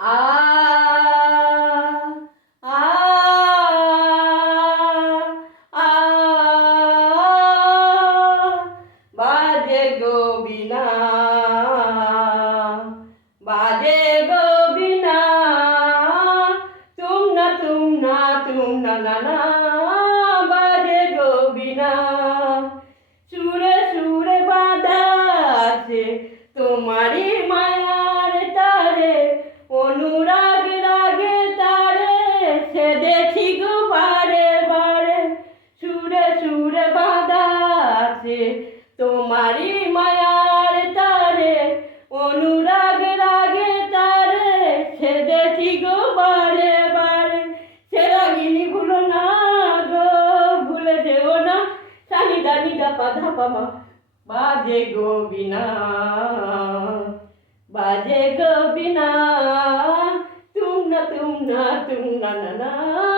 আ আ আ বাজে গো বীণা বাজে গো বীণা তুম না না না বাজে গো বীণা সুরে সুরে বাঁধা আছে তোমারই মায়ার তারে অনুরাগ রাগে তারে সে দেখি গো বারে বারে সুরে সুরে বাঁধা আছে তোমারই মায়ার তারে অনুরাগ রাগে তারে সে দেখি গো বারে বারে সে রাগিনী ভুলো না গো ভুলে যেও না সানি দানি দা পা ধা পা মা বাজে গো বীণা বাজে গো বীণা তুম না না না